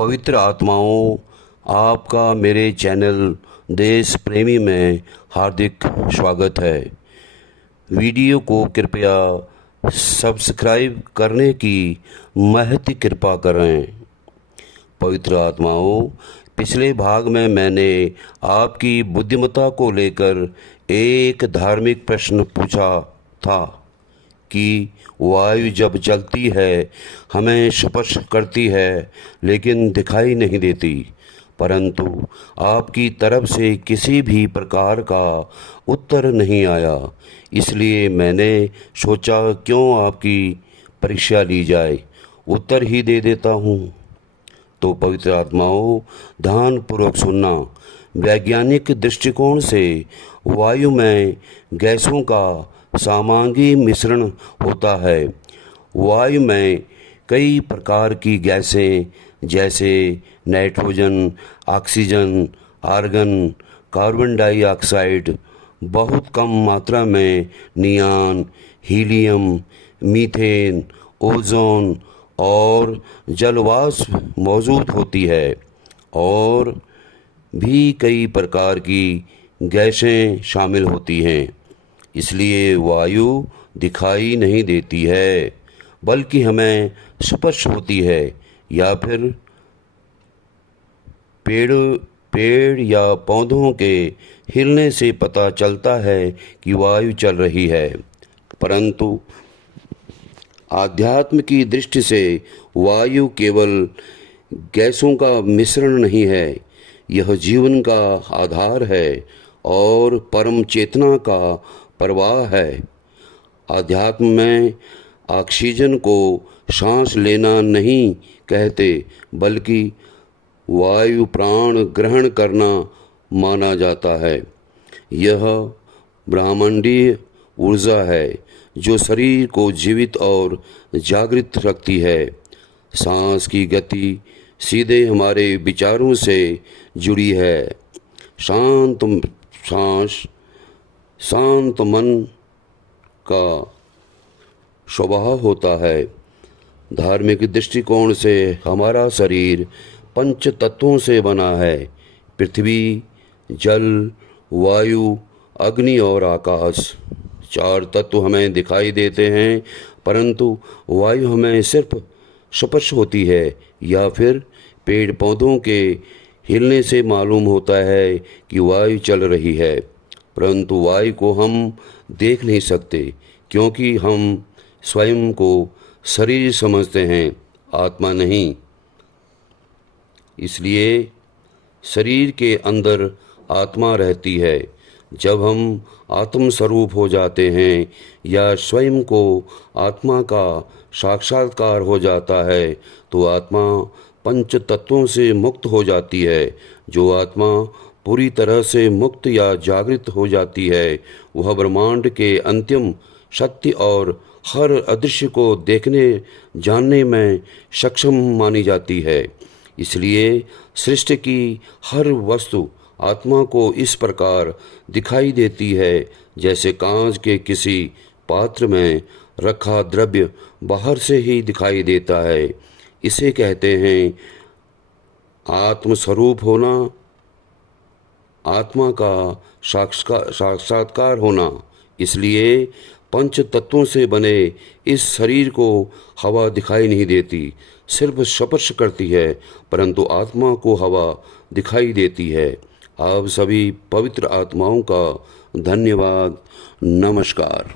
पवित्र आत्माओं, आपका मेरे चैनल देश प्रेमी में हार्दिक स्वागत है। वीडियो को कृपया सब्सक्राइब करने की महती कृपा करें। पवित्र आत्माओं, पिछले भाग में मैंने आपकी बुद्धिमत्ता को लेकर एक धार्मिक प्रश्न पूछा था कि वायु जब चलती है हमें स्पर्श करती है लेकिन दिखाई नहीं देती, परंतु आपकी तरफ से किसी भी प्रकार का उत्तर नहीं आया। इसलिए मैंने सोचा क्यों आपकी परीक्षा ली जाए, उत्तर ही दे देता हूँ। तो पवित्र आत्माओं, ध्यानपूर्वक सुनना। वैज्ञानिक दृष्टिकोण से वायु में गैसों का सामांगी मिश्रण होता है। वायु में कई प्रकार की गैसें जैसे nitrogen, oxygen, argon, carbon dioxide, बहुत कम मात्रा में नियॉन, हीलियम, मीथेन, ओजोन और जलवाष्प मौजूद होती है और भी कई प्रकार की गैसें शामिल होती हैं। इसलिए वायु दिखाई नहीं देती है बल्कि हमें स्पर्श होती है, या फिर पेड़ या पौधों के हिलने से पता चलता है कि वायु चल रही है। परंतु आध्यात्म की दृष्टि से वायु केवल गैसों का मिश्रण नहीं है, यह जीवन का आधार है और परम चेतना का प्रवाह है। आध्यात्म में ऑक्सीजन को सांस लेना नहीं कहते बल्कि वायु प्राण ग्रहण करना माना जाता है। यह ब्रह्मांडीय ऊर्जा है जो शरीर को जीवित और जागृत रखती है। सांस की गति सीधे हमारे विचारों से जुड़ी है। शांत सांस शांत मन का स्वभाव होता है। धार्मिक दृष्टिकोण से हमारा शरीर पंच तत्वों से बना है: पृथ्वी, जल, वायु, अग्नि और आकाश। चार तत्व हमें दिखाई देते हैं, परंतु वायु हमें सिर्फ स्पर्श होती है या फिर पेड़ पौधों के हिलने से मालूम होता है कि वायु चल रही है। परंतु वायु को हम देख नहीं सकते क्योंकि हम स्वयं को शरीर समझते हैं, आत्मा नहीं। इसलिए शरीर के अंदर आत्मा रहती है। जब हम आत्म स्वरूप हो जाते हैं या स्वयं को आत्मा का साक्षात्कार हो जाता है तो आत्मा पंच तत्वों से मुक्त हो जाती है। जो आत्मा पूरी तरह से मुक्त या जागृत हो जाती है वह ब्रह्मांड के अंतिम सत्य और हर अदृश्य को देखने जानने में सक्षम मानी जाती है। इसलिए सृष्टि की हर वस्तु आत्मा को इस प्रकार दिखाई देती है जैसे कांच के किसी पात्र में रखा द्रव्य बाहर से ही दिखाई देता है। इसे कहते हैं आत्म स्वरूप होना, आत्मा का साक्षात्कार होना। इसलिए पंच तत्वों से बने इस शरीर को हवा दिखाई नहीं देती, सिर्फ स्पर्श करती है, परंतु आत्मा को हवा दिखाई देती है। आप सभी पवित्र आत्माओं का धन्यवाद। नमस्कार।